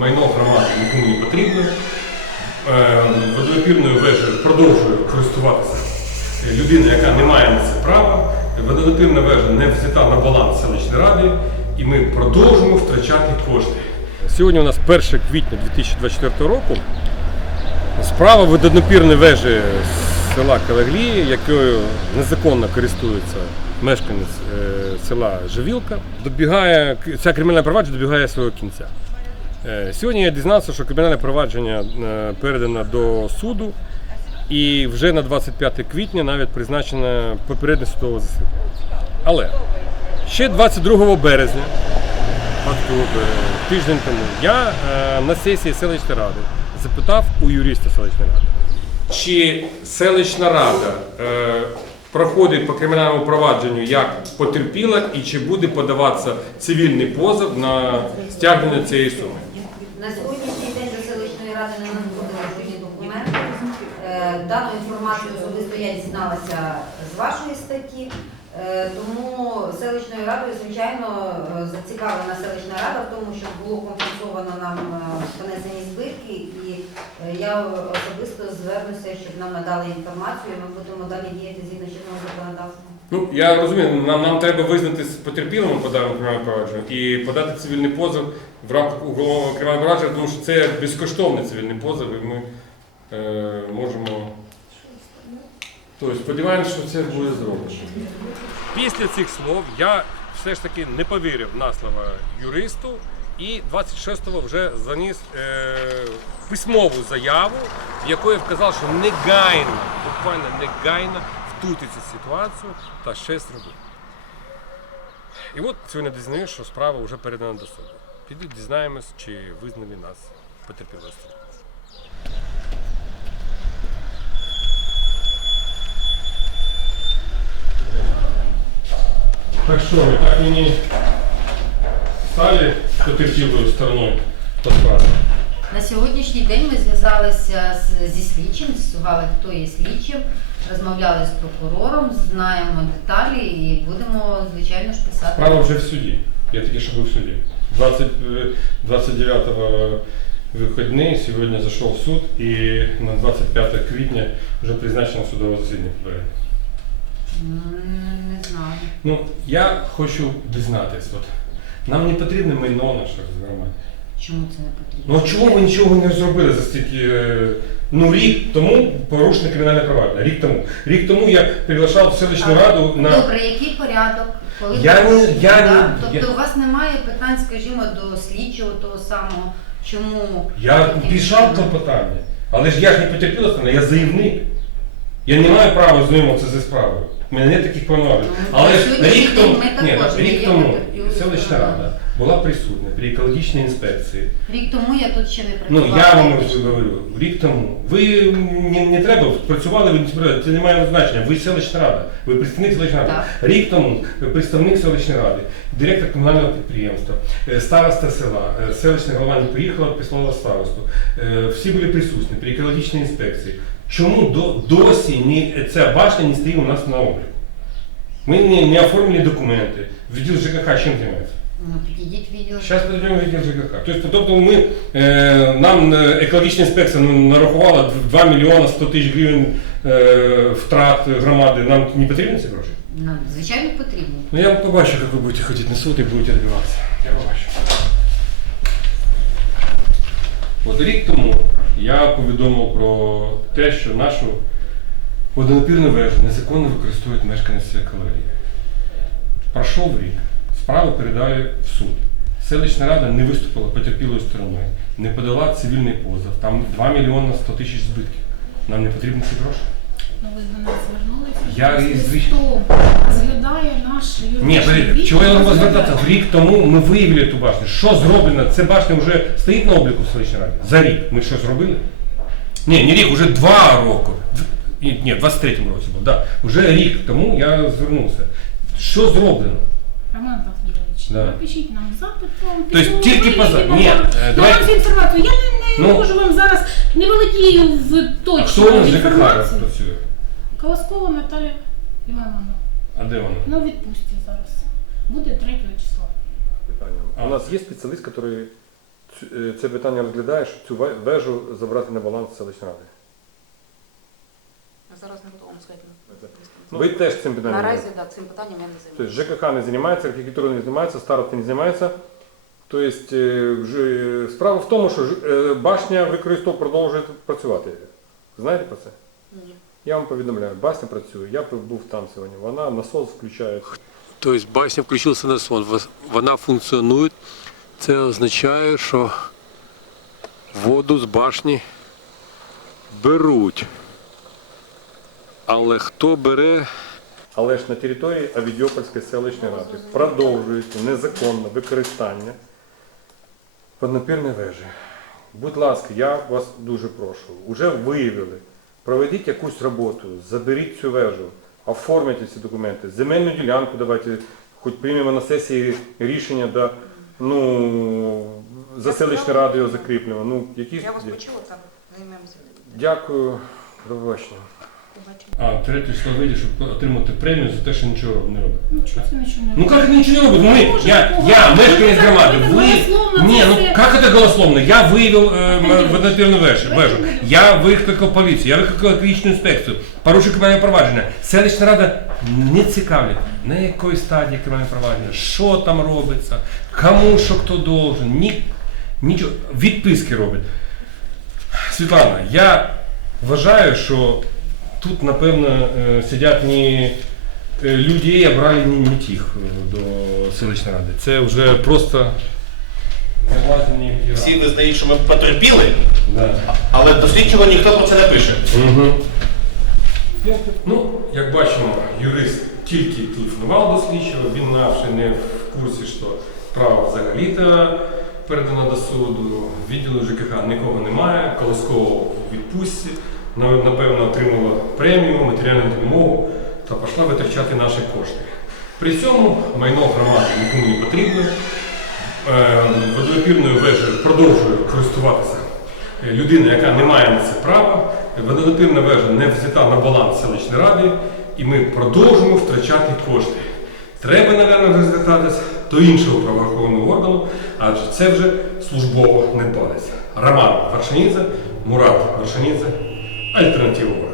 майно громади нікому не потрібно. Е, Водонапірною вежею продовжує користуватися людина, яка не має на це права. Водонапірна вежа не взята на баланс селищної ради, і ми продовжуємо втрачати кошти. Сьогодні у нас 1 квітня 2024 року. Справа водонапірної вежі села Калаглії, якою незаконно користується мешканець е, села Живілка, добігає, ця кримінальне провадження добігає свого кінця. Е, Сьогодні я дізнався, що кримінальне провадження е, передано до суду, і вже на 25 квітня навіть призначено попереднє судове засідання. Але ще 22 березня, тиждень тому, я е, на сесії селищної ради запитав у юриста селищної ради, чи селищна рада проходить по кримінальному провадженню як потерпіла і чи буде подаватися цивільний позов на стягнення цієї суми. На сьогоднішній день до селищної ради не надходили жодні документи. Е, Дану інформацію особисто я дізналася з вашої статті. Е, Тому селищною радою, звичайно, е, зацікавлена селищна рада в тому, щоб було компенсовано нам е, понесені збитки, і я особисто звернуся, щоб нам надали інформацію, ми будемо далі діяти згідно чинного законодавства. Ну, я розумію, нам, нам треба визнати з потерпілим поданим кримінальне провадження і подати цивільний позов в рамках уголовного кримінального провадження, тому що це безкоштовний цивільний позов, і ми е, можемо. Тобто, сподіваємося, що це буде зроблено. Після цих слов я все ж таки не повірив на слова юристу і 26-го вже заніс е, письмову заяву, в якої вказав, що негайно, буквально негайно втутиться в ситуацію та щось робити. І от сьогодні дізнаюсь, що справа вже передана до суду. Піду дізнаємось, чи визнали нас потерпілою. Так що, ви так мені стали потерпілою стороною по справі? На сьогоднішній день ми зв'язалися зі слідчим, з'ясували, хто є слідчим, розмовляли з прокурором, знаємо деталі і будемо, звичайно ж, писати. Справа вже в суді. Я тільки що був в суді. 20, е, 29 вихідний сьогодні зайшов в суд і на 25 квітня вже призначено судове засідання Не знаю. Ну, я хочу дізнатись. От. Нам не потрібне майно наше громаді. Чому це не потрібно? Ну а чого ви нічого не зробили за стільки. е, Ну, рік тому порушено кримінальне провадження. Рік тому. Рік тому я приглашав в селищну А, раду на. Добре, який порядок? Коли Я не- порушення, я да? не- Тобто я- у вас немає питань, скажімо, до слідчого того самого, чому Я таким пішов чином? клопотання. Але ж я ж не потерпіла сторона, я заявник. Я не маю права знайомитися зі справою. У мене таких повноважень. Ну, Але рік тому, ми ні, також рік є тому селищна рада була присутня при екологічній інспекції. Рік тому я тут ще не Ну працювала. я вам вже говорю, рік тому. Ви не, не треба, працювали, ви не працювали, це не має значення. Ви селищна рада, ви представник селищної ради. Рік тому представник селищної ради, директор комунального підприємства, е, староста села, е, селищна голова не поїхала, прислала старосту. Е, Всі були присутні при екологічній інспекції. Чому до, досі не, ця башня не стоїть у нас на обліку? Ми не, не оформили документи. Відділ ЖКХ чим займається? Ну, підійдіть відділ. Зараз підійдемо в відділ ЖКХ. Тобто, тобто ми, е, нам е, екологічна інспекція ну, нарахувала 2 мільйони 100 тисяч гривень е, втрат громади. Нам не потрібні ці гроші? Ну, звичайно, потрібно. Ну я побачу, як ви будете ходити на суд і будете відбиватися. Я побачу. От рік тому я повідомив про те, що нашу водонапірну вежу незаконно використовують мешканці калерії. Пройшов рік, справу передали в суд. Селищна рада не виступила потерпілою стороною, не подала цивільний позов. Там 2 мільйони 100 тисяч збитків. Нам не потрібні ці гроші. Ну, ви до нас звернулися. Я із- листом розглядає наш Ні, юридичний подивіться, чого я вам звертатися? В рік тому ми виявили ту башню. Що зроблено? Це башня вже стоїть на обліку в селищній раді. За рік ми що зробили? Ні, не рік, вже два роки. Д- Ні, ні, в 23-му році був. Да. Вже рік тому я звернувся. Що зроблено? Роман Павлович, Да. напишіть нам запит. вам Тобто підемо тільки ми по за- Ні, вам- е, Я давайте- вам всю інформацію. Я не, не Ну. можу вам зараз не володію в А точну хто у нас ЖКХ інформацію. Колоскова Наталя Івановна. А де вона? На відпустці зараз. Буде 3 числа. А у нас є спеціаліст, який е, це питання розглядає, щоб цю вежу забрати на баланс селищної ради? Зараз не готова вам сказати. Ви теж цим питанням. Наразі да, цим питанням я не То займаюся. есть ЖКХ не занимается, архітектура не занимается, старости не занимается. То есть е, вже- справа в тому, що е, башня використовує, продовжує працювати. Знаєте про це? Ні. Я вам повідомляю, башня працює, я був там сьогодні, вона насос включається. Тобто башня включився на сон, вос- вона функціонує. Це означає, що воду з башні беруть. Але хто бере, Але ж на території Авідіопольської селищної ради продовжується незаконне використання воднопірної вежі. Будь ласка, я вас дуже прошу, уже виявили, проведіть якусь роботу, заберіть цю вежу, оформіть ці документи, земельну ділянку давайте, хоч приймемо на сесії рішення, да, ну, за селищне радіо закріплюємо. Ну, якісь... Я вас почула, так, займемося. Дякую, до побачення. Побачимо. А, третє число вийде, щоб отримати премію за те, що нічого не робить. Нічого це нічого не Ну как это ничего не робит? Мы, Боже, я, погано. я мешканец Ну, громады, это вы... голословно, Не, ну це- как это голословно? Я выявил э, м- Андрій, водопірну вежу, вежу. Я викликав поліцію, я викликав екологічну інспекцію, порушив кримінальне провадження. Селищна рада не цікавить, на якої стадії кримінальне провадження, що там робиться, кому що хто должен, ні, нічого, відписки робить. Світлана, я вважаю, що тут, напевно, е, сидять не е, людей, а брали не, тих е, до селищної ради. Це вже просто Всі визнають, що ми потерпіли, Да. але до слідчого ніхто про це не пише. Угу. Ну, як бачимо, юрист тільки телефонував до слідчого, він навше не в курсі, що справа взагалі-то передана до суду, відділу ЖКХ нікого немає, Колоскова в відпустці, напевно, отримала премію, матеріальну допомогу та пішла витрачати наші кошти. При цьому майно громади нікому не потрібно. Е, Водоопірною вежею продовжує користуватися е, людина, яка не має на це права. Водонапірна вежа не взята на баланс селищної ради, і ми продовжуємо втрачати кошти. Треба, напевно, вже звертатись до іншого правоохоронного органу, адже це вже службова недбалість. Роман Варшанідзе, Мурат Варшанідзе, alternativo